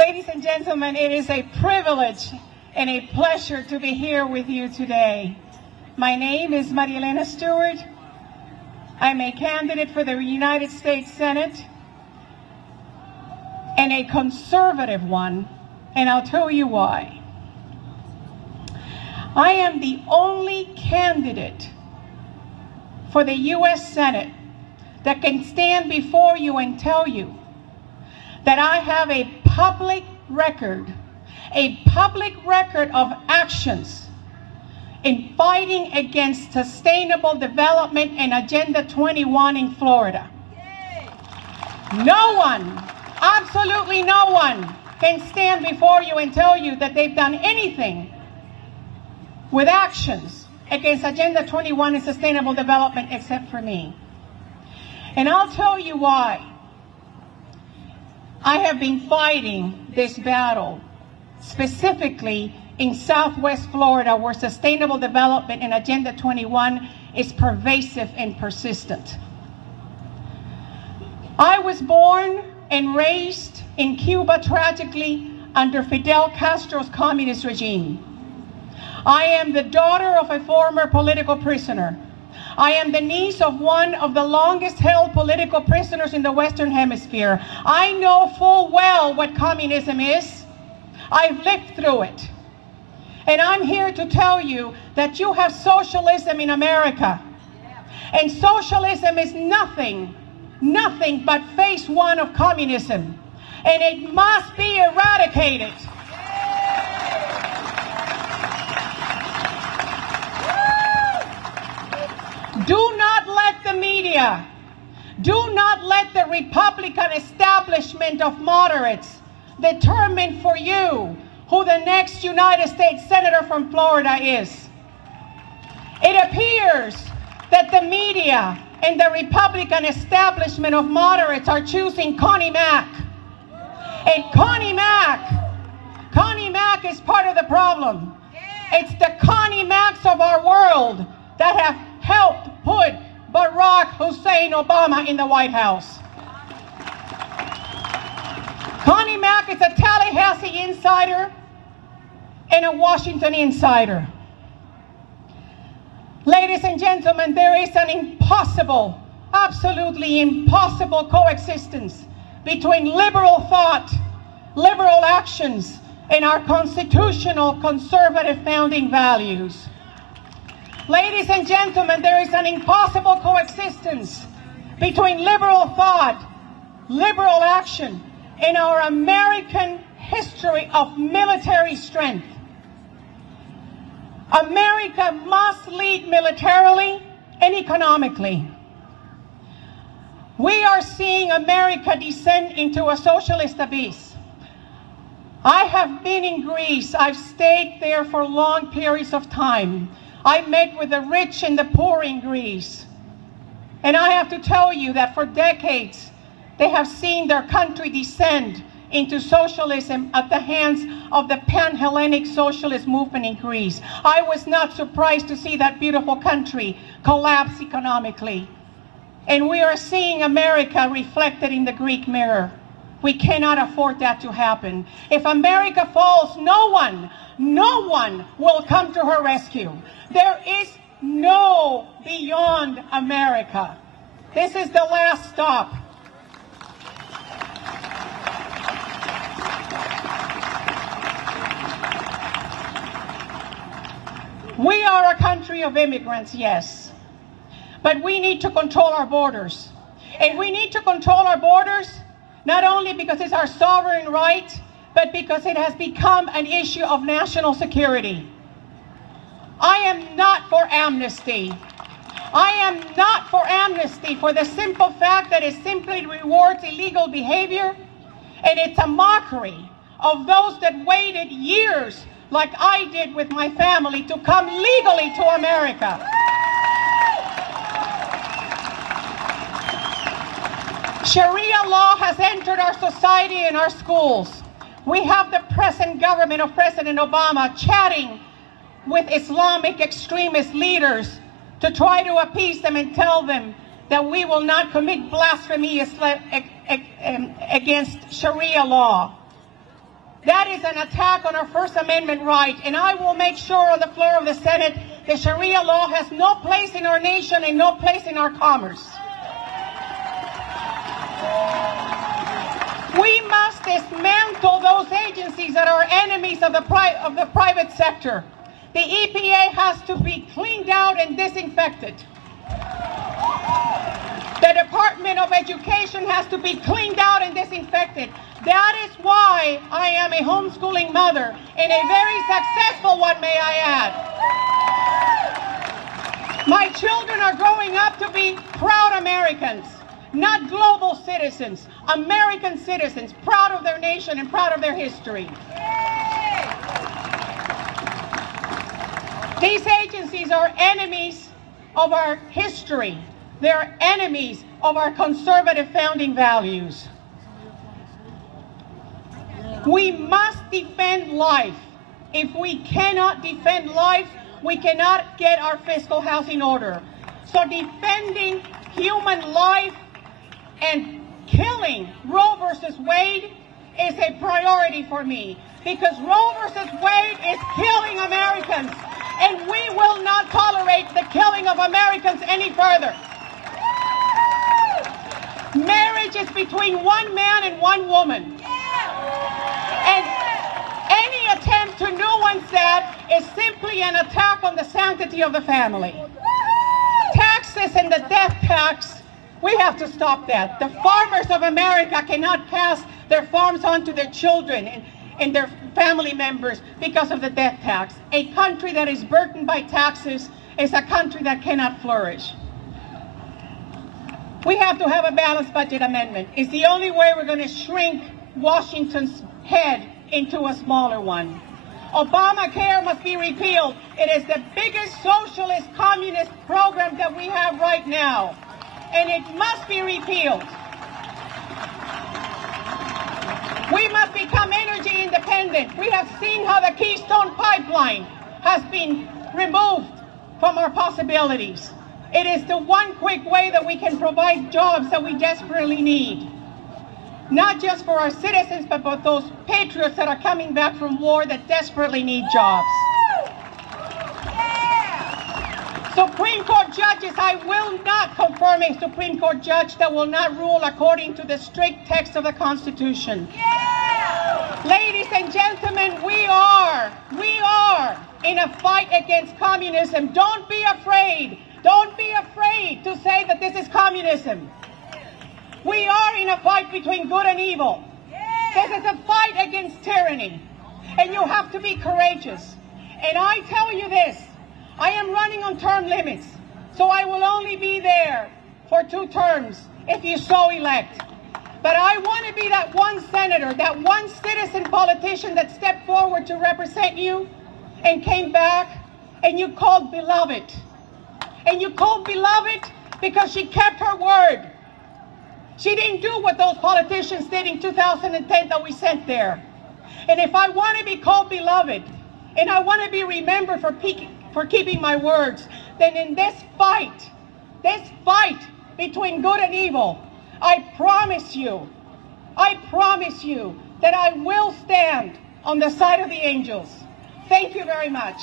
Ladies and gentlemen, it is a privilege and a pleasure to be here with you today. My name is Marielena Stuart. I'm a candidate for the United States Senate, and a conservative one, and I'll tell you why. I am the only candidate for the U.S. Senate that can stand before you and tell you that I have a public record of actions in fighting against sustainable development and Agenda 21 in Florida. No one, absolutely no one, can stand before you and tell you that they've done anything with actions against Agenda 21 and sustainable development except for me. And I'll tell you why. I have been fighting this battle, specifically in Southwest Florida, where sustainable development and Agenda 21 is pervasive and persistent. I was born and raised in Cuba, tragically, under Fidel Castro's communist regime. I am the daughter of a former political prisoner. I am the niece of one of the longest held political prisoners in the Western Hemisphere. I know full well what communism is. I've lived through it. And I'm here to tell you that you have socialism in America. And socialism is nothing but phase one of communism. And it must be eradicated. Do not let the media, do not let the Republican establishment of moderates determine for you who the next United States Senator from Florida is. It appears that the media and the Republican establishment of moderates are choosing Connie Mack. And Connie Mack is part of the problem. It's the Connie Macks of our world that have helped put Barack Hussein Obama in the White House. Connie Mack is a Tallahassee insider and a Washington insider. Ladies and gentlemen, there is an impossible, absolutely impossible coexistence between liberal thought, liberal actions, and our constitutional conservative founding values. Ladies and gentlemen, there is an impossible coexistence between liberal thought, liberal action, and our American history of military strength. America must lead militarily and economically. We are seeing America descend into a socialist abyss. I have been in Greece. I've stayed there for long periods of time. I met with the rich and the poor in Greece. And I have to tell you that for decades, they have seen their country descend into socialism at the hands of the pan-Hellenic socialist movement in Greece. I was not surprised to see that beautiful country collapse economically. And we are seeing America reflected in the Greek mirror. We cannot afford that to happen. If America falls, no one will come to her rescue. There is no beyond America. This is the last stop. We are a country of immigrants, yes, but we need to control our borders. And we need to control our borders not only because it's our sovereign right, but because it has become an issue of national security. I am not for amnesty. I am not for amnesty for the simple fact that it simply rewards illegal behavior, and it's a mockery of those that waited years, like I did with my family, to come legally to America. Sharia law has entered our society and our schools. We have the present government of President Obama chatting with Islamic extremist leaders to try to appease them and tell them that we will not commit blasphemy against Sharia law. That is an attack on our First Amendment right, and I will make sure on the floor of the Senate that Sharia law has no place in our nation and no place in our commerce. We must dismantle those agencies that are enemies of the private sector. The EPA has to be cleaned out and disinfected. The Department of Education has to be cleaned out and disinfected. That is why I am a homeschooling mother, and a very successful one, may I add. My children are growing up to be proud Americans, not global citizens, American citizens, proud of their nation and proud of their history. These agencies are enemies of our history. They're enemies of our conservative founding values. We must defend life. If we cannot defend life, we cannot get our fiscal house in order. So defending human life and killing Roe versus Wade is a priority for me, because Roe versus Wade is killing Americans, and we will not tolerate the killing of Americans any further. Marriage is between one man and one woman. And any attempt to nuance that is simply an attack on the sanctity of the family. Taxes and the death tax, we have to stop that. The farmers of America cannot pass their farms on to their children and their family members because of the death tax. A country that is burdened by taxes is a country that cannot flourish. We have to have a balanced budget amendment. It's the only way we're going to shrink Washington's head into a smaller one. Obamacare must be repealed. It is the biggest socialist communist program that we have right now, and it must be repealed. We must become energy independent. We have seen how the Keystone Pipeline has been removed from our possibilities. It is the one quick way that we can provide jobs that we desperately need. Not just for our citizens, but for those patriots that are coming back from war that desperately need jobs. Supreme Court judges, I will not confirm a Supreme Court judge that will not rule according to the strict text of the Constitution. Ladies and gentlemen, we are in a fight against communism. Don't be afraid. Don't be afraid to say that this is communism. We are in a fight between good and evil. This is a fight against tyranny. And you have to be courageous. And I tell you this, I am running on term limits, so I will only be there for 2 terms if you so elect. But I want to be that one senator, that one citizen politician that stepped forward to represent you and came back, and you called beloved. And you called beloved because she kept her word. She didn't do what those politicians did in 2010 that we sent there. And if I want to be called beloved, and I want to be remembered for keeping my words, then in this fight between good and evil, I promise you that I will stand on the side of the angels. Thank you very much.